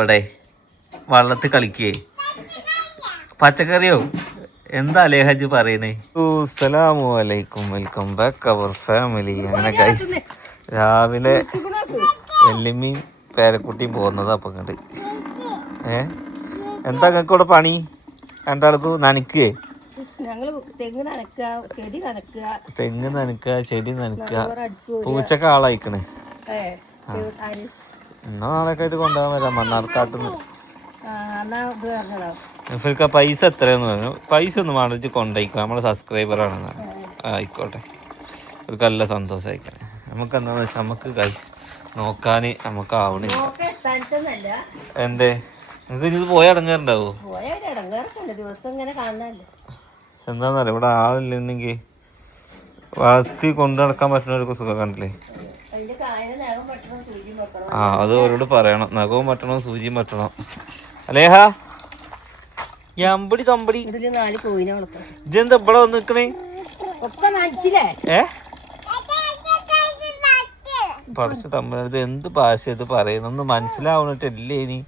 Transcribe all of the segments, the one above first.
ഇവിടെ വള്ളത്തിൽ കളിക്കേ. പച്ചക്കറിയോ? എന്താ ലേഹജ് പറയണേ? അസ്സലാമു അലൈക്കും. Welcome back our family. അങ്ങനെ ഗൈസ് രാവിലെ വെല്ലിമ്മയും പേരക്കുട്ടിയും പോകുന്നത് അപ്പം കണ്ട് ഏ? എന്താ നിങ്ങൾക്ക് ഇവിടെ പണി? രണ്ടാൾക്ക് നനയ്ക്കേ? നനക്കേ തെങ്ങ് നനക്കുക ചെടി നനക്കുക പൂച്ചക്ക ആളായിക്കണേ. എന്നാ നാളെ ആയിട്ട് കൊണ്ടുപോകാൻ വരാം. മണ്ണാർക്കാട്ടുന്ന്. ഇവർക്ക് പൈസ എത്രയെന്ന് പറഞ്ഞു. പൈസ ഒന്നും വേണ്ടിച്ച് കൊണ്ടുപോയിക്കോ നമ്മളെ സബ്സ്ക്രൈബറാണെന്ന് ആയിക്കോട്ടെ. അവർക്ക് നല്ല സന്തോഷമായിക്കണേ നമുക്ക് എന്താണെന്ന് വെച്ചാൽ നമുക്ക് കൈസ് നോക്കാൻ നമുക്ക് ആവണില്ല എന്തേ? നിങ്ങൾക്ക് ഇത് പോയി അടങ്ങാറുണ്ടാവോ? എന്താന്നറിയാം? ഇവിടെ ആളില്ലെന്നെങ്കിൽ വളർത്തി കൊണ്ടു നടക്കാൻ പറ്റുന്നവർക്ക് സുഖം കണ്ടില്ലേ അതിന്റെ കായന നഖം പെട്ടെന്ന് സൂചി വെക്കണം ആ അത് അവരോട് പറയണം. നഖവും പറ്റണം സൂചിയും പറ്റണം. അലേഹ? അമ്പടി കമ്പടി ഇതെന്താ ഇവിടെ വന്ന് നിക്കണേ? പറിച്ച ഏ? പഠിച്ച തമ്മിലത് എന്ത് ഭാഷ ഇത് പറയണമെന്ന് മനസ്സിലാവണിട്ടില്ലേ ഇനി?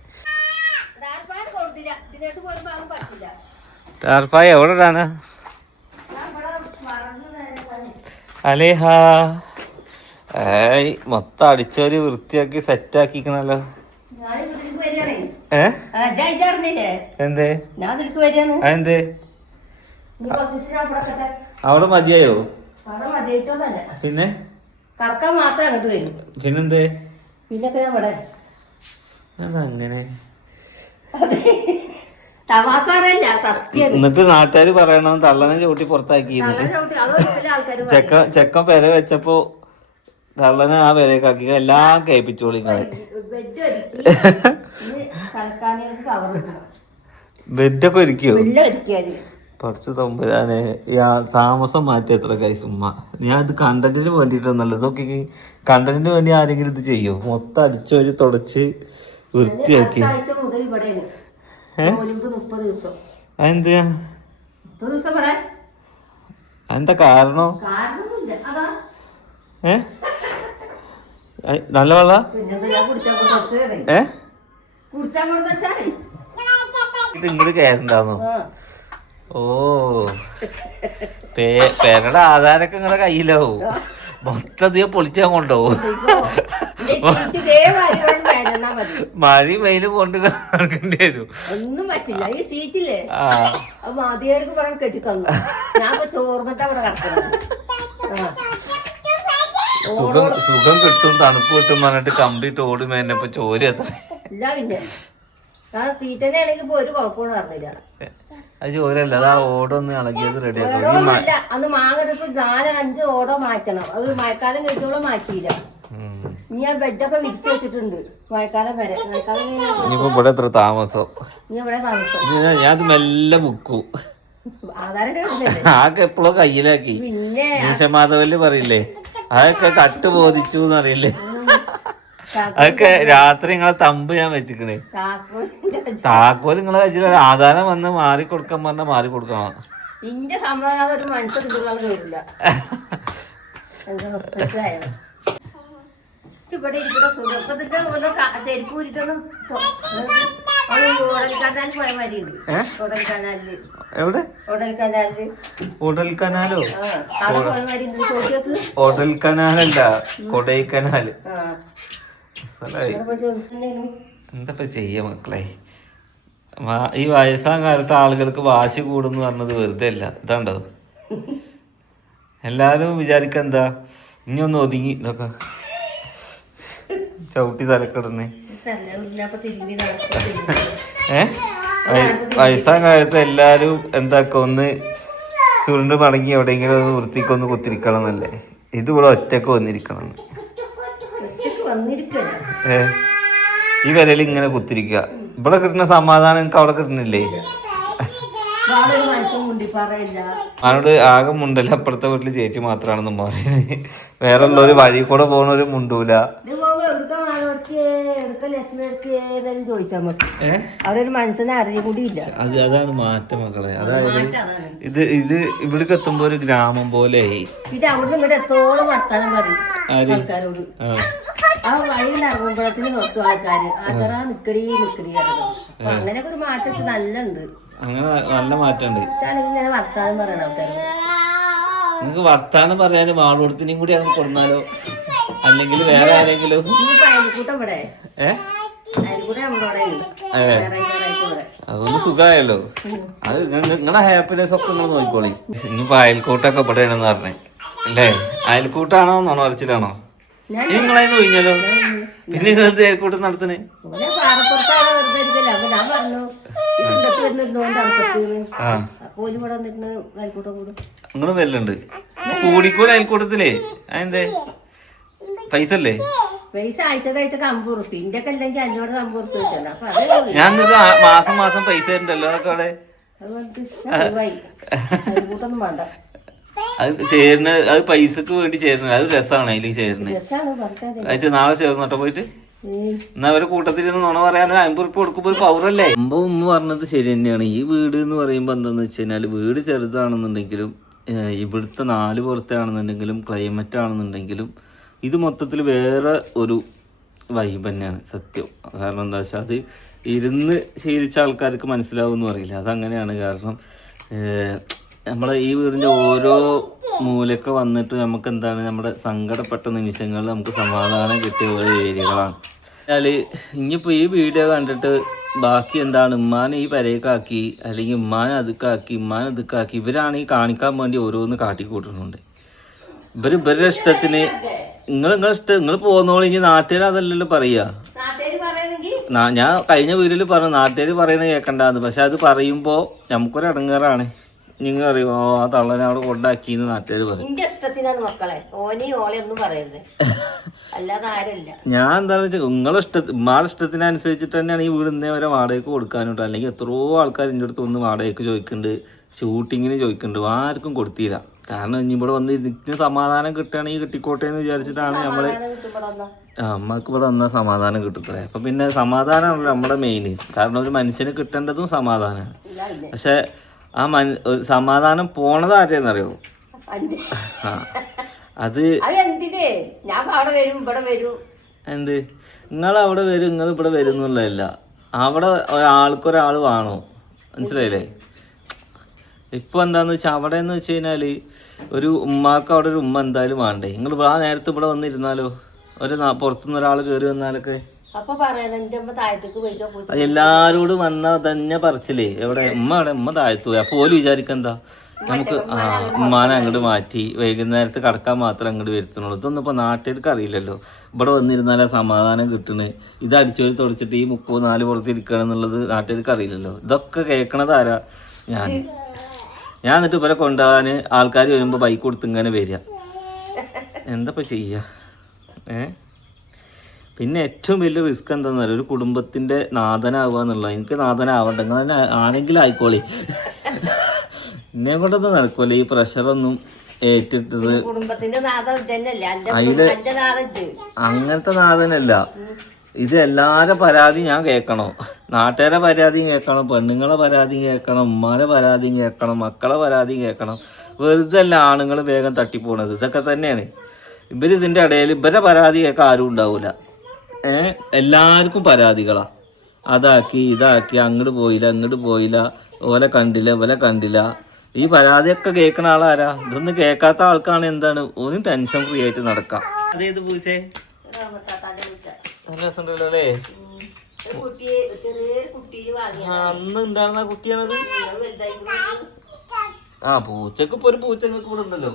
ടാർപ്പായ എവിടെ ഇടാനാ അലേഹ. ഏയ് മൊത്തം അടിച്ചോരി വൃത്തിയാക്കി സെറ്റ് ആക്കിക്കണല്ലോ എന്തേ? അവിടെ മതിയായോ? പിന്നെ? കടക്കാൻ മാത്രം അങ്ങോട്ട് വരും. പിന്നെന്തേ? പിന്നൊക്കെ അതങ്ങനെ. എന്നിട്ട് നാട്ടുകാർ പറയണം തള്ളനെ ചവിട്ടി പുറത്താക്കി ചെക്ക ചെക്കൻ പെര വെച്ചപ്പോ തള്ളനെ ആ പെരക്കാക്കി എല്ലാം കേൾപ്പിച്ചു ബെഡൊക്കെ ഒരുക്കിയോ? കുറച്ച് തൊമ്പരാനെ താമസം മാറ്റി എത്ര കൈസ് ഉമ്മ ഞാൻ ഇത് കണ്ടന്റിന് വേണ്ടിയിട്ടൊന്നല്ല ഇതൊക്കെ കണ്ടന്റിന് വേണ്ടി ആരെങ്കിലും ഇത് ചെയ്യോ? മൊത്തം അടിച്ചൊരു തുടച്ച് വൃത്തിയാക്കി. അതെന്തിനാ? അതെന്താ കാരണോ? ഏ? നല്ല വെള്ള? ഏ? ഇത് ഇങ്ങോട്ട് കയറുണ്ടാന്നോ ഓ. പേരുടെ ആധാരൊക്കെ നിങ്ങളുടെ കയ്യിലാവും. മൊത്തം പൊളിച്ചാൻ കൊണ്ടുപോകും. മഴ വെയിലും കൊണ്ട് നടക്കേണ്ടി വരും. ഒന്നും പറ്റില്ല. ഈ സീറ്റില്ലേ മാതിയാർക്ക് കെട്ടിത്തന്നു. ഞാൻ ചോർന്നിട്ട് അവിടെ സുഖം സുഖം കിട്ടും തണുപ്പ് കിട്ടും പറഞ്ഞിട്ട് കംപ്ലീറ്റ് ഓടി മേനപ്പോ ചോര എത്ര ഇല്ല പിന്നെ. ആ സീറ്റ് തന്നെ ആണെങ്കിൽ ഇപ്പൊ ഒരു കുഴപ്പമൊന്നും പറഞ്ഞില്ല അത് ചോരല്ല അത് ആ ഓടൊന്ന് ഇളകിയത് റെഡി അന്ന് മാങ്ങെടുപ്പ് നാല് അഞ്ച് ഓടോ മാറ്റണം. അത് മഴക്കാലം കഴിച്ചോളം മാറ്റിയില്ല. ഇനി ഞാൻ ബെഡൊക്കെ വിരിച്ചു വെച്ചിട്ടുണ്ട്. മഴക്കാലം വരെ. മഴക്കാലം കഴിഞ്ഞാൽ ഇനിയിപ്പോ ഇവിടെ എത്ര താമസം? ഇനി ഇവിടെ താമസം. ഞാൻ- ഞാൻ മെല്ലെ ആധാരം കിട്ടുന്നില്ലേ ആകെ എപ്പോഴും കയ്യിലാക്കി. പിന്നെ ഈശമാധവൽ പറയില്ലേ? അതൊക്കെ കട്ട് ബോധിച്ചു എന്നറിയില്ലേ അതൊക്കെ രാത്രി നിങ്ങളെ തമ്പ് ഞാൻ വെച്ചിക്കണേ. താക്കോൽ നിങ്ങളെ വെച്ചിട്ട് ആധാരം വന്ന് മാറി കൊടുക്കാൻ പറഞ്ഞാൽ മാറി കൊടുക്കണം. ഇന്റെ ഒരു മനുഷ്യൻ ഇവിടെ ഇരിക്കുന്ന സുഖം ഇപ്പൊ ഇതിന്റെ ഓരോ ക- ചെരുപ്പ് ഊരിട്ടൊന്നും എവിടെ? ഓടൽ കനാലോ കനാലല്ല എന്താ ചെയ്യ മക്കളെ? ഈ വയസ്സാം കാലത്ത് ആളുകൾക്ക് വാശി കൂടുന്നു പറഞ്ഞത് വെറുതെ അല്ല. ഇതാണ്ടോ? എല്ലാരും വിചാരിക്ക എന്താ? ഇനി ഒന്ന് ഒതുങ്ങി ഇതൊക്കെ. ചവിട്ടി തലക്കിടുന്നേ. സ്ഥലമില്ലാപ്പൊ തിരിഞ്ഞി നടക്കും. ഏ? വയ- വയസ്സാം കാലത്ത് എല്ലാരും എന്താക്ക? ഒന്ന് ചുരുണ്ട് മടങ്ങി എവിടെയെങ്കിലും ഒന്ന് വൃത്തിക്കൊന്ന് കുത്തിരിക്കണം എന്നല്ലേ. ഇത് ഇവിടെ ഒറ്റയ്ക്ക് വന്നിരിക്കണം. ഏ? ഈ വിരൽ ഇങ്ങനെ കുത്തിരിക്കുക. ഇവിടെ കിട്ടുന്ന സമാധാനം എനിക്ക് അവിടെ കിട്ടുന്നില്ലേ? അവനോട് ആകെ മുണ്ടല്ല അപ്പുറത്തെ വീട്ടിൽ ചേച്ചി മാത്രമാണെന്ന് പറയുന്നത് വേറെ ഉള്ളൊരു വഴി കൂടെ ഒരു മുണ്ടൂല. ചോദിച്ചാൽ മതി. അവിടെ ഒരു അറിയ കൂടി ഇല്ല. അത് അതാണ് മാറ്റം മക്കളെ. അതായത് ഇത് ഇത് ഇവിടേക്ക് എത്തുമ്പോ ഒരു ഗ്രാമം പോലെ ഇത് അവിടെ ഇങ്ങോട്ട് എത്തോളം വർത്താനം പറയും ആൾക്കാരോട്. ആ. വഴിയിൽ ഇറങ്ങുമ്പോഴത്തേക്ക് നോക്കും ആൾക്കാര്. അതറാ നിക്കടി നിക്കടി അപ്പൊ അങ്ങനെയൊക്കെ ഒരു മാറ്റം നല്ല ഉണ്ട് അങ്ങനെ നല്ല മാറ്റമുണ്ട് ഇങ്ങനെ വർത്താനം പറയുന്ന ആൾക്കാർ നിങ്ങക്ക് വർത്താനം പറയാനും ആളോടത്തിനെയും കൂടി അങ്ങ് കൊടുന്നാലോ? അല്ലെങ്കിൽ വേറെ ആരെങ്കിലും? അതൊന്നും ഇവിടെ. ഇവിടെ. സുഖമായല്ലോ. അത് നിങ്ങളെ ഹാപ്പിനെസ് ഒക്കെ നിങ്ങൾ നോക്കിക്കോളി. ഇനിയിപ്പോ അയൽക്കൂട്ടൊക്കെ ഇവിടെയാണെന്ന് പറഞ്ഞേ. അല്ലേ? അയൽക്കൂട്ടാണോ എന്നാണോ ഞാൻ നിങ്ങളെ ഒഴിഞ്ഞല്ലോ. പിന്നെ നിങ്ങൾ എന്ത് അയൽക്കൂട്ടം നടത്തണേ നിങ്ങളും വരലുണ്ട്. ഇവിടെ കൂടിക്കൂടെ അയൽക്കൂട്ടത്തിലേ? അതെന്തേ? പൈസ അല്ലേ പൈസ അയച്ച കഴിച്ച അമ്പത് റുപ്യ ഇന്റെ ഒക്കെ അല്ലെങ്കിൽ അഞ്ഞൂറ് അമ്പത് റുപ്യ വെച്ചാണ് അപ്പൊ അത് ഞാൻ നിങ്ങൾക്ക് ആ- മാസം മാസം പൈസ തരണ്ടല്ലോ അതൊക്കെ അവിടെ? അതുകൊണ്ട് ഞാൻ ഒഴിവായി അയൽക്കൂട്ടൊന്നും വേണ്ട. അത് ചേരുന്ന അത് പൈസക്ക് വേണ്ടി ചേരുന്നത്. അത് രസമാണ് അതിൽ ചേരുന്നത്. രസാണ് പറഞ്ഞത് അയച്ച നാളെ ചേർന്നോട്ടോ പോയിട്ട്? എന്നാ അവരെ കൂട്ടത്തിൽ നിന്ന് നുണ പറയാൻ അമ്പത് റുപ്യ കൊടുക്കുമ്പോ ഒരു പൗറല്ലേ അമ്പ ഉമ്മ പറഞ്ഞത് ശരി തന്നെയാണ്. ഈ വീട് എന്ന് പറയുമ്പോൾ എന്താന്ന് വെച്ച് കഴിഞ്ഞാൽ വീട് ചെറുതാണെന്നുണ്ടെങ്കിലും ഏഹ് ഇവിടുത്തെ നാല് പുറത്താണെന്നുണ്ടെങ്കിലും ക്ലൈമറ്റ് ആണെന്നുണ്ടെങ്കിലും ഇത് മൊത്തത്തിൽ വേറെ ഒരു വൈബ് തന്നെയാണ് സത്യം. കാരണം എന്താ വെച്ചാൽ അത് ഇരുന്ന് ശീലിച്ച ആൾക്കാർക്ക് മനസ്സിലാവുമെന്ന് അറിയില്ല അതങ്ങനെയാണ് കാരണം നമ്മൾ ഈ വീടിന്റെ ഓരോ മൂലൊക്കെ വന്നിട്ട് നമുക്ക് എന്താണ് നമ്മുടെ സങ്കടപ്പെട്ട നിമിഷങ്ങളിൽ നമുക്ക് സമാധാനം കിട്ടിയ ഓരോ ഏരിയകളാണ്. എന്നാൽ ഇനിയിപ്പോൾ ഈ വീഡിയോ കണ്ടിട്ട് ബാക്കി എന്താണ് ഉമ്മാനെ ഈ പരേക്കാക്കി അല്ലെങ്കിൽ ഉമ്മാനെ അതുക്കാക്കി ഉമ്മാനെ അതുക്കാക്കി ഇവരാണ് ഈ കാണിക്കാൻ വേണ്ടി ഓരോന്ന് കാട്ടിക്കൂട്ടുന്നുണ്ട്. ഇവർ ഇവരുടെ ഇഷ്ടത്തിന് നിങ്ങൾ നിങ്ങൾ ഇഷ്ടം നിങ്ങൾ പോകുന്നോളി ഇനി നാട്ടുകാർ അതല്ലല്ലോ പറയുക പറയണെങ്കിൽ ഞാൻ കഴിഞ്ഞ വീഡിയോയിൽ പറഞ്ഞു നാട്ടുകാർ പറയണ കേൾക്കണ്ടാന്ന് പക്ഷെ അത് പറയുമ്പോൾ നമുക്കൊരു ഇടങ്ങേറാണ്. നിങ്ങൾ അറിയോ ആ തള്ളനെ അവിടെ കൊണ്ടാക്കിന്ന് നാട്ടുകാർ പറയും. ഇഷ്ടത്തിനാണ് മക്കളെ. ഓനി ഓളെ ഒന്നും പറയരുത്. അല്ലാതെ ആരല്ല. ഞാൻ എന്താണെന്ന് വെച്ചാൽ നിങ്ങളെ ഇഷ്ട ഉമ്മാടെ ഇഷ്ടത്തിനനുസരിച്ചിട്ട് തന്നെയാണ് ഈ വീട് ഇന്നേ വരെ വാടകയ്ക്ക് കൊടുക്കാനുണ്ട് അല്ലെങ്കിൽ എത്രയോ ആൾക്കാർ എന്റെ അടുത്ത് ഒന്ന് വാടകയ്ക്ക് ചോദിക്കുന്നുണ്ട് ഷൂട്ടിങ്ങിന് ചോദിക്കുന്നുണ്ട് ആർക്കും കൊടുത്തില്ല. കാരണം ഇനി ഇവിടെ വന്ന് ഇതിന് സമാധാനം കിട്ടുകയാണെങ്കിൽ കിട്ടിക്കോട്ടെ എന്ന് വിചാരിച്ചിട്ടാണ് നമ്മൾ അമ്മയ്ക്ക് ഇവിടെ വന്നാൽ സമാധാനം കിട്ടത്തില്ലേ. അപ്പൊ പിന്നെ സമാധാനമാണല്ലോ നമ്മുടെ മെയിൻ കാരണം ഒരു മനുഷ്യന് കിട്ടേണ്ടതും സമാധാനമാണ്. പക്ഷെ ആ മന സമാധാനം പോണത് ആരെയെന്നറിയോ? ആ അത് എന്ത്? നിങ്ങൾ അവിടെ വരും നിങ്ങൾ ഇവിടെ വരും എന്നുള്ളതല്ല. അവിടെ ഒരാൾക്കൊരാൾ വേണോ? മനസ്സിലായില്ലേ? ഇപ്പൊ എന്താന്ന് വെച്ചാൽ അവിടെ എന്ന് വെച്ച് കഴിഞ്ഞാൽ ഒരു ഉമ്മാക്ക് അവിടെ ഒരു ഉമ്മ എന്തായാലും വേണ്ടേ? നിങ്ങൾ ആ നേരത്തെ ഇവിടെ വന്നിരുന്നാലോ? ഒരു പുറത്തുനിന്ന് ഒരാൾ കയറി വന്നാലൊക്കെ. അപ്പൊ എല്ലാരോടും വന്ന തന്നെ പറിച്ചില്ലേ എവിടെ? ഉമ്മ അവിടെ ഉമ്മ താഴ്ത്തു പോയി. അപ്പോൾ ഓൽ വിചാരിക്കെന്താ നമുക്ക് ആ ഉമ്മാനെ അങ്ങോട്ട് മാറ്റി വൈകുന്നേരത്ത് കടക്കാൻ മാത്രം അങ്ങോട്ട് വരുത്തുന്നുള്ളൂ. ഇതൊന്നും ഇപ്പോൾ നാട്ടുകാർക്ക് അറിയില്ലല്ലോ. ഇവിടെ വന്നിരുന്നാലേ സമാധാനം കിട്ടണ്. ഇത് അടിച്ചോരി തുടച്ചിട്ട് ഈ മുപ്പത് നാല് പുറത്ത് ഇരിക്കണം എന്നുള്ളത് നാട്ടുകാർക്ക് അറിയില്ലല്ലോ. ഇതൊക്കെ കേൾക്കണതാരാ ഞാൻ. ഞാൻ എന്നിട്ട് ഇവരെ കൊണ്ടുപോകാൻ ആൾക്കാർ വരുമ്പോൾ ബൈക്ക് കൊടുത്ത് ഇങ്ങനെ വരിക. എന്താ ചെയ്യുക ഏ? പിന്നെ ഏറ്റവും വലിയ റിസ്ക് എന്താണെന്ന് പറയുക ഒരു കുടുംബത്തിന്റെ നാഥനാവുക എന്നുള്ളത്. എനിക്ക് നാഥനാവണ്ട. നിങ്ങൾ തന്നെ ആണെങ്കിലും ആയിക്കോളി. എന്നെ കൊണ്ടൊന്നും നടക്കുമല്ലോ ഈ പ്രഷറൊന്നും ഏറ്റിട്ടത്. കുടുംബത്തിന്റെ. അങ്ങനത്തെ നാഥനല്ല. ഇത് എല്ലാവരുടെ പരാതി ഞാൻ കേൾക്കണോ. നാട്ടുകാരെ പരാതിയും കേൾക്കണം പെണ്ണുങ്ങളെ പരാതിയും കേൾക്കണം ഉമ്മാരെ പരാതിയും കേൾക്കണം മക്കളെ പരാതിയും കേൾക്കണം. വെറുതെ അല്ല ആണുങ്ങൾ വേഗം തട്ടിപ്പോണത്. ഇതൊക്കെ തന്നെയാണ്. ഇവരിതിന്റെ ഇടയിൽ ഇവരെ പരാതി കേൾക്കാൻ ആരും ഉണ്ടാവില്ല എല്ലാവർക്കും പരാതികളാണ് അതാക്കി ഇതാക്കി അങ്ങോട്ട് പോയില്ല അങ്ങോട്ട് പോയില്ല ഓലെ കണ്ടില്ല ഇവലെ കണ്ടില്ല. ഈ പരാതിയൊക്കെ കേൾക്കുന്ന ആളാരാ? ഇതൊന്നും കേൾക്കാത്ത ആൾക്കാണ് എന്താണ്? ഒന്നും ടെൻഷൻ ഫ്രീ ആയിട്ട് നടക്കാം. അതേത് പൂച്ച. നല്ല രസമുണ്ടല്ലോ അല്ലേ? അന്ന് ഉണ്ടായിരുന്ന കുട്ടിയാണത്? ആ പൂച്ചക്ക് ഇപ്പൊ ഒരു പൂച്ച നിങ്ങൾക്ക് ഇവിടെ ഉണ്ടല്ലോ.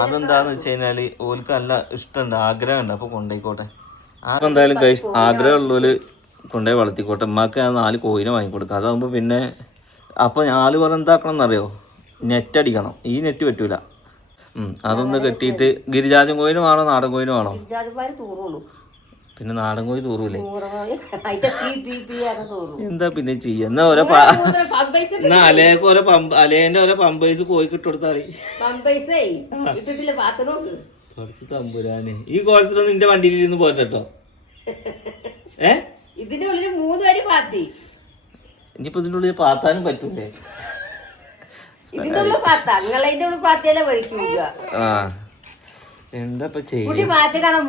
അതെന്താന്ന് വെച്ച് കഴിഞ്ഞാൽ ഓൽക്ക് നല്ല ഇഷ്ടമുണ്ട് ആഗ്രഹമുണ്ട്. അപ്പൊ കൊണ്ടുപോയിക്കോട്ടെ ആ എന്തായാലും കഴിച്ച് ആഗ്രഹമുള്ളവര് കൊണ്ടുപോയി വളർത്തിക്കോട്ടെ. ഉമ്മാക്ക് ആ നാല് കോയിനെ വാങ്ങിക്കൊടുക്കുക അതാകുമ്പോ പിന്നെ അപ്പൊ നാല് പറഞ്ഞ എന്താക്കണം എന്നറിയോ നെറ്റ് അടിക്കണം. ഈ നെറ്റ് പറ്റൂല. അതൊന്ന് കെട്ടിയിട്ട് ഗിരിജാജൻ കോയിനും ആണോ നാടൻ കോയിലും ആണോ? തൂറുള്ളൂ. പിന്നെ നാടൻ കോഴി തൂറൂലേ? എന്താ പിന്നെ ചെയ്യാ? എന്നാ ഓരോ എന്നാ അലേക്ക് ഓരോ പമ്പ് അലേന്റെ ഓരോ പമ്പൈസ് കോഴിക്ക് ഇട്ട് കൊടുത്താളി പമ്പൈസേ ഇട്ടിട്ടില്ല പാത്രം നോക്ക് കുറച്ച് തമ്പുരാനെ. ഈ കോലത്തിലൊന്നും നിന്റെ വണ്ടിയിൽ ഇരുന്ന് പോരട്ടോ ഏ? ഇതിന്റെ ഉള്ളിൽ മൂന്ന് വരി പാത്തി. ഇനിയിപ്പോ ഇതിന്റെ ഉള്ളിൽ പാത്താനും പറ്റൂലേ? പാത്ത. പാത്തയല്ലേ ആ. എന്താ ചെയ്യ? മാറ്റി കാണാൻ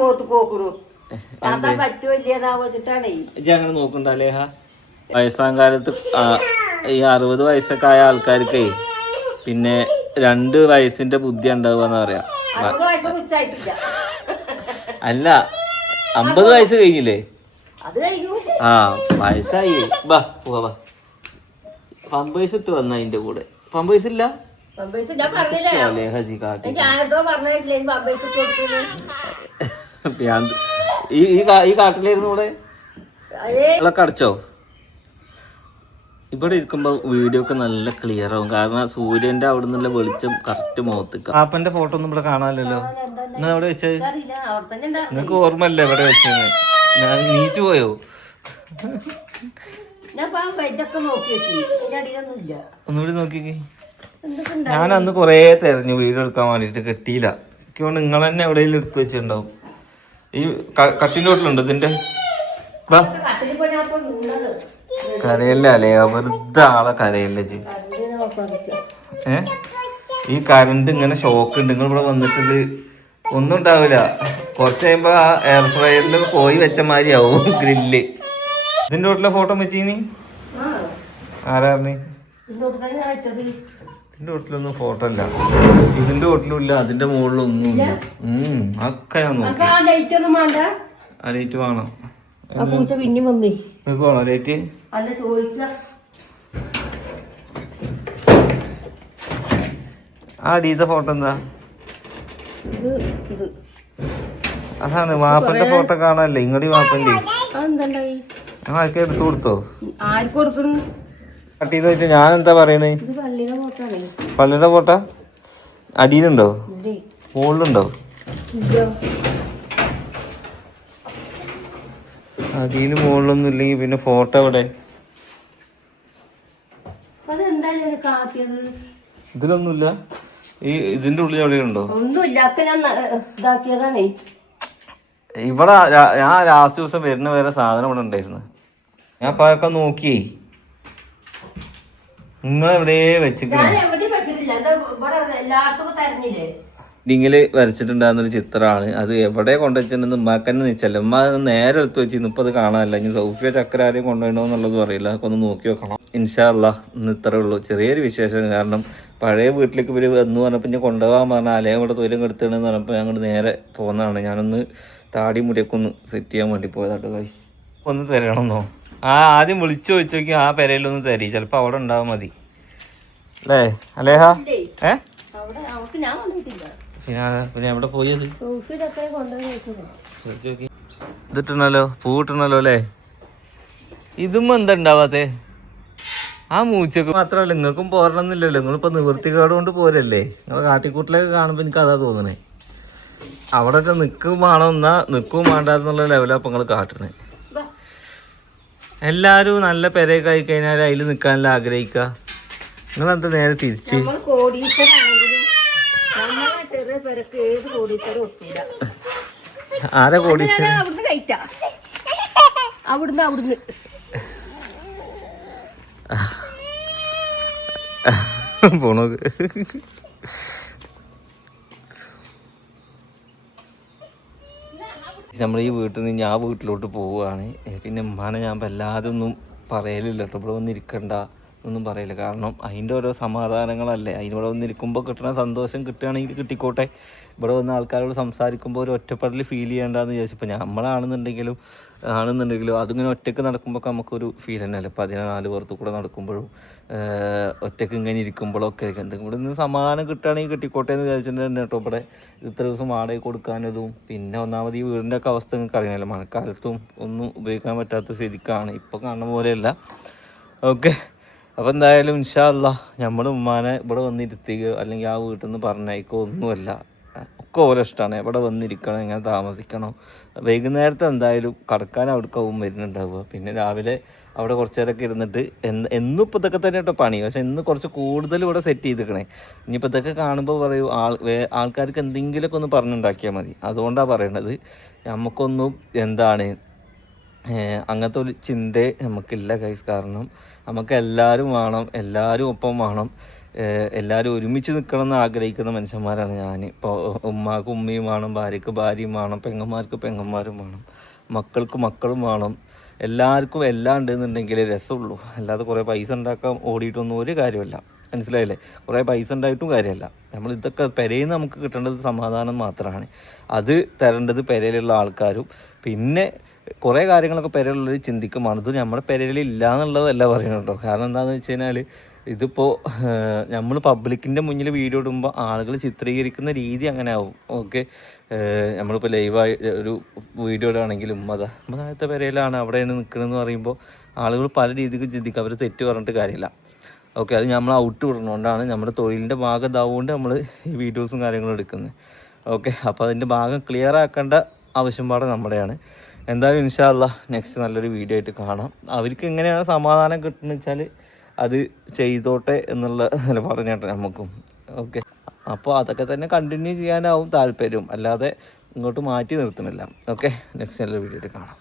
വെച്ചിട്ടാണേ അങ്ങനെ നോക്കണ്ട ലേഹ വയസ്സാം കാലത്ത് ആ, ഈ അറുപത് വയസ്സൊക്കെ ആയ ആൾക്കാർക്കേ പിന്നെ രണ്ട് വയസ്സിന്റെ ബുദ്ധി ഉണ്ടാവുക പറയാം. അറുപത് വയസ്സ് ഉച്ചായിട്ടില്ല അല്ല അമ്പത് വയസ്സ് കഴിഞ്ഞില്ലേ? അത് കഴിഞ്ഞു. ആ വയസ്സായി. ബാ പോവാ പമ്പ പമ്പേഴ്സ് ഇട്ട് വന്ന അതിന്റെ കൂടെ. പമ്പേഴ്സ് ഇല്ല. പമ്പേഴ്സ് ഞാൻ പറഞ്ഞില്ല? ലേഹജി കാട്ടി. ഞാനെടുത്തോ പറഞ്ഞില്ലേ പമ്പേഴ്സ് ഇട്ട് കൊടുക്കുന്നു ഭ്രാന്ത്. ഈ ഈ കാ- ഈ കാട്ടിലായിരുന്നു ഇവിടെ? അതേ വെള്ളമൊക്കെ അടച്ചോ? ഇവിടെ ഇരിക്കുമ്പോ വീഡിയോ ഒക്കെ നല്ല ക്ലിയർ ആവും. കാരണം സൂര്യന്റെ അവിടെ നിന്നുള്ള വെളിച്ചം കറക്റ്റ് മുഖത്തേക്ക്. ആപ്പന്റെ ഫോട്ടോ ഒന്നും ഇവിടെ കാണാനില്ലല്ലോ. എന്നാ അവിടെ വെച്ചത് നിങ്ങക്ക് ഓർമ്മല്ലേ ഇവിടെ വെച്ചത് ഞാൻ നീച്ചു പോയോ? ഞാൻ ഇപ്പൊ ആ ബെഡൊക്കെ നോക്കി വെച്ചു അതിന്റെ അടിയിലൊന്നും ഇല്ല ഒന്നുകൂടി നോക്കിക്കേ ഞാൻ അന്ന് കൊറേ തെരഞ്ഞു. വീട് എടുക്കാൻ വേണ്ടിട്ട് കിട്ടിയില്ല. എനിക്ക് നിങ്ങൾ തന്നെ എവിടെയെങ്കിലും എടുത്തു വെച്ചിട്ടുണ്ടാവും. ഈ കട്ടിന്റെ വീട്ടിലുണ്ടോ ഇതിന്റെ കരയല്ല അല്ലേ? വെറുതെ ആളെ കരയല്ല ഏ? ഈ കറണ്ട് ഇങ്ങനെ ഷോക്ക് ഉണ്ട്. നിങ്ങൾ ഇവിടെ വന്നിട്ട് ഒന്നും ഉണ്ടാവില്ല. കുറച്ച് കഴിയുമ്പോ ആ എയർ ഫ്രയറിൽ പോയി വെച്ച മാതിരി ആവും ഗ്രില്ല് ഇതിന്റെ വീട്ടിലെ ഫോട്ടോ വെച്ചീനി ആ. ആരാ പറഞ്ഞേ ഞാൻ വെച്ചത്? ഇതിന്റെ വീട്ടിലൊന്നും ഫോട്ടോ ഇല്ല ഇതിന്റെ വീട്ടിലും ഇല്ല അതിന്റെ മുകളിലൊന്നും ഇല്ല. ഉം ഒക്കെ ഞാൻ നോക്കി. ആ ലൈറ്റ് വേണം. വേണോ ലൈറ്റ് ആ അടിയത്തെ ഫോട്ടോ എന്താ? അതാണ് വാപ്പന്റെ ഫോട്ടോ കാണാനല്ലേ? ഇങ്ങോട്ട് ആ ആർക്കെ എടുത്തു കൊടുത്തോ? ആർക്ക് കൊടുക്കണു? കട്ട് ചെയ്ത് വെച്ചാൽ ഞാൻ എന്താ പറയണേ? ഇത് പള്ളിയുടെ ഫോട്ടോ അടിയിലുണ്ടോ? ഇല്ലേ. മുകളിലുണ്ടോ? ഇല്ല. അടിയിൽ മുകളിലൊന്നും ഇല്ലെങ്കിൽ പിന്നെ ഫോട്ടോ എവിടെ? ഇത് കാട്ടിയത്? ഇതിലൊന്നുമില്ല. ഈ ഇതിന്റെ ഉള്ളിൽ എവിടെയുണ്ടോ? ഒന്നുമില്ല. ഒക്കെ ഞാൻ ന- ഇതാക്കിയതാണേ. ഇവിടെ ഞാൻ ലാസ്റ്റ് ദിവസം വരുന്ന വരെ സാധനം ഇവിടെ ഉണ്ടായിരുന്നു. ഞാൻ അപ്പൊ അതൊക്കെ നോക്കി. നിങ്ങൾ എവിടെ വെച്ചിട്ട് ഞാൻ എവിടെയും വെച്ചിട്ടില്ല. വരച്ചിട്ടുണ്ടായിരുന്നൊരു ചിത്രമാണ്. അത് എവിടെ കൊണ്ടുവച്ചിട്ടുണ്ടെന്ന് ഉമ്മാക്കന്നെ നിച്ചല്ല ഉമ്മ നേരെ എടുത്തു വെച്ചിരുന്നു. ഇന്നിപ്പോ അത് കാണാനല്ല. ഇനി സൗഫിയ ചക്ര ആരെയും കൊണ്ടുപോയിണോ എന്നുള്ളത് അറിയില്ല. അതൊക്കെ ഒന്ന് നോക്കി വെക്കണം. ഇൻഷാ അല്ലാ ഇന്ന് ഇത്രേ ഉള്ളൂ. ചെറിയൊരു വിശേഷം കാരണം പഴയ വീട്ടിലേക്ക് ഇവർ വന്നു പറഞ്ഞപ്പോൾ ഇനി കൊണ്ടുപോകാൻ പറഞ്ഞാൽ അലേ ഇവിടെ തൊയിലും കെടുത്തണെന്ന് പറഞ്ഞപ്പോൾ അങ്ങോട്ട് നേരെ പോകുന്നതാണ് ഞാനൊന്ന് താടി മുടിയൊക്കെ ഒന്ന് സെറ്റ് ചെയ്യാൻ വേണ്ടി പോയതാട്ടോ guys. ഒന്ന് തരണമെന്നോ ആ ആദ്യം വിളിച്ചു ചോദിച്ചു നോക്കി ആ പെരയിലൊന്ന് തരി. ചിലപ്പോൾ അവിടെ ഉണ്ടാവും മതി. അല്ലേ? അലേഹ? ഏ? പിന്നെ പിന്നെ എവിടെ പോയത് ഇത് ഇട്ടണല്ലോ പൂ ഇട്ടണല്ലോ അല്ലേ? ഇതും എന്താ ഉണ്ടാവാത്തെ? ആ മൂച്ചക്ക് മാത്രല്ല നിങ്ങൾക്കും പോരണമെന്നില്ലല്ലോ. നിങ്ങളിപ്പോ നിവൃത്തികേട് കൊണ്ട് പോരല്ലേ? നിങ്ങൾ കാട്ടിക്കൂട്ടിലേക്ക് കാണുമ്പോൾ എനിക്ക് അതാ തോന്നണേ. അവിടെ ഒക്കെ നിൽക്കും വേണം എന്നാ നിൽക്കും വേണ്ട എന്നുള്ള ലെവലാണ് ഇപ്പൊ നിങ്ങൾ കാട്ടണേ. എല്ലാരും നല്ല പെരയൊക്കെ ആയി കഴിഞ്ഞാൽ അതിൽ നിൽക്കാനല്ല ആഗ്രഹിക്കുക നിങ്ങൾ എന്താ നേരെ തിരിച്ച് ആരെ കഴിച്ചാ അവിടുന്ന് അവിടുന്ന് പോണത് നമ്മൾ ഈ വീട്ടിൽ നിന്ന് ഞാൻ വീട്ടിലോട്ട് പോവുകയാണ്. പിന്നെ ഉമ്മാനെ ഞാൻ വല്ലാതെ ഒന്നും പറയലില്ല കേട്ടോ. ഇവിടെ വന്നിരിക്കണ്ട. ഒന്നും പറയില്ല. കാരണം അതിന്റെ ഓരോ സമാധാനങ്ങളല്ലേ? അതിനിവിടെ വന്നിരിക്കുമ്പോൾ കിട്ടുന്ന സന്തോഷം കിട്ടുകയാണെങ്കിൽ കിട്ടിക്കോട്ടെ. ഇവിടെ വന്ന ആൾക്കാരോട് സംസാരിക്കുമ്പോൾ ഒരു ഒറ്റപ്പെടൽ ഫീൽ ചെയ്യേണ്ടെന്ന് വിചാരിച്ചപ്പോൾ നമ്മളാണെന്നുണ്ടെങ്കിലും ആണെന്നുണ്ടെങ്കിലും അതിങ്ങനെ ഒറ്റയ്ക്ക് നടക്കുമ്പോൾ നമുക്കൊരു ഫീൽ തന്നെയല്ലേ? പതിനാല് പുറത്ത് കൂടെ നടക്കുമ്പോഴും ഒറ്റയ്ക്ക് ഇങ്ങനെ ഇരിക്കുമ്പോഴൊക്കെ എന്തെങ്കിലും ഇവിടെ നിന്ന് സമാധാനം കിട്ടുകയാണെങ്കിൽ കിട്ടിക്കോട്ടെ എന്ന് വിചാരിച്ചിട്ട് തന്നെ കേട്ടോ. ഇവിടെ ഇത്ര ദിവസം വാടക കൊടുക്കാനതും പിന്നെ ഒന്നാമത് ഈ വീടിന്റെ ഒക്കെ അവസ്ഥ നിങ്ങൾക്ക് അറിയാമല്ലോ മഴക്കാലത്തും ഒന്നും ഉപയോഗിക്കാൻ പറ്റാത്ത സ്ഥിതിക്കാണ്. ഇപ്പോൾ കാണുന്ന പോലെയല്ല. ഓക്കെ. അപ്പോൾ എന്തായാലും ഇൻഷാല്ല നമ്മൾ ഉമ്മാനെ ഇവിടെ വന്നിരുത്തുകയോ അല്ലെങ്കിൽ ആ വീട്ടിൽ നിന്ന് പറഞ്ഞയക്കോ ഒന്നുമല്ല. ഒക്കെ ഓരോ ഇഷ്ടമാണ് എവിടെ വന്നിരിക്കണം എങ്ങനെ താമസിക്കണം. വൈകുന്നേരത്തെ എന്തായാലും കടക്കാൻ അവിടേക്കാവും വരുന്നുണ്ടാവുക. പിന്നെ രാവിലെ അവിടെ കുറച്ച് നേരമൊക്കെ ഇരുന്നിട്ട് എന്ന് എന്നും ഇപ്പോൾ ഇതൊക്കെ തന്നെ കേട്ടോ പണി. പക്ഷെ ഇന്ന് കുറച്ച് കൂടുതൽ ഇവിടെ സെറ്റ് ചെയ്തിക്കണേ ഇനിയിപ്പോൾ ഇതൊക്കെ കാണുമ്പോൾ പറയൂ ആൾ ആൾക്കാർക്ക് എന്തെങ്കിലുമൊക്കെ ഒന്ന് പറഞ്ഞുണ്ടാക്കിയാൽ മതി. അതുകൊണ്ടാണ് പറയണത്. നമുക്കൊന്നും എന്താണ് അങ്ങനത്തെ ഒരു ചിന്ത നമുക്കില്ല കൈസ് കാരണം നമുക്ക് എല്ലാവരും വേണം എല്ലാവരും ഒപ്പം വേണം. എല്ലാവരും ഒരുമിച്ച് നിൽക്കണം എന്ന് ആഗ്രഹിക്കുന്ന മനുഷ്യന്മാരാണ് ഞാൻ ഇപ്പോൾ ഉമ്മാക്ക് ഉമ്മയും വേണം ഭാര്യക്ക് ഭാര്യയും വേണം പെങ്ങന്മാർക്ക് പെങ്ങന്മാരും വേണം മക്കൾക്ക് മക്കളും വേണം. എല്ലാവർക്കും എല്ലാം ഉണ്ടെന്നുണ്ടെങ്കിൽ രസമുള്ളൂ. അല്ലാതെ കുറേ പൈസ ഉണ്ടാക്കാൻ ഓടിയിട്ടൊന്നും ഒരു കാര്യമല്ല മനസ്സിലായില്ലേ? കുറേ പൈസ ഉണ്ടായിട്ടും കാര്യമല്ല. നമ്മൾ ഇതൊക്കെ പെരയിൽ നമുക്ക് കിട്ടേണ്ടത് സമാധാനം മാത്രമാണ്. അത് തരേണ്ടത് പെരയിലുള്ള ആൾക്കാരും. പിന്നെ കുറേ കാര്യങ്ങളൊക്കെ പെരയിലുള്ളവർ ചിന്തിക്കുമാണ്. ഇത് നമ്മുടെ പെരയിൽ ഇല്ല എന്നുള്ളതല്ല പറയുന്നത് കേട്ടോ. കാരണം എന്താണെന്ന് വെച്ച് കഴിഞ്ഞാൽ ഇതിപ്പോൾ നമ്മൾ പബ്ലിക്കിന്റെ മുന്നിൽ വീഡിയോ ഇടുമ്പോൾ ആളുകൾ ചിത്രീകരിക്കുന്ന രീതി അങ്ങനെ ആവും. ഓക്കെ? നമ്മളിപ്പോൾ ലൈവായി ഒരു വീഡിയോ ഇടുകയാണെങ്കിലും അതാ നമ്മളത്തെ പെരയിലാണ് അവിടെയാണ് നിൽക്കണമെന്ന് പറയുമ്പോൾ ആളുകൾ പല രീതിക്ക് ചിന്തിക്കും. അവർ തെറ്റ് പറഞ്ഞിട്ട് കാര്യമില്ല. ഓക്കെ? അത് നമ്മൾ ഔട്ട് വിടണോണ്ടാണ് നമ്മുടെ തൊഴിലിന്റെ ഭാഗം ഇതാവുകൊണ്ട് നമ്മൾ ഈ വീഡിയോസും കാര്യങ്ങളും എടുക്കുന്നത് ഓക്കെ? അപ്പോൾ അതിന്റെ ഭാഗം ക്ലിയർ ആക്കേണ്ട ആവശ്യം പാടെ നമ്മുടെയാണ്. എന്തായാലും ഇൻഷാല്ല നെക്സ്റ്റ് നല്ലൊരു വീഡിയോ ആയിട്ട് കാണാം. അവർക്ക് എങ്ങനെയാണ് സമാധാനം കിട്ടുന്നത് വെച്ചാൽ അത് ചെയ്തോട്ടെ എന്നുള്ള നിലപാട് ഞാൻ നമുക്കും. ഓക്കെ അപ്പോൾ അതൊക്കെ തന്നെ കണ്ടിന്യൂ ചെയ്യാനാവും താല്പര്യം. അല്ലാതെ ഇങ്ങോട്ട് മാറ്റി നിർത്തുന്നില്ല. ഓക്കെ നെക്സ്റ്റ് നല്ലൊരു വീഡിയോ ആയിട്ട് കാണാം.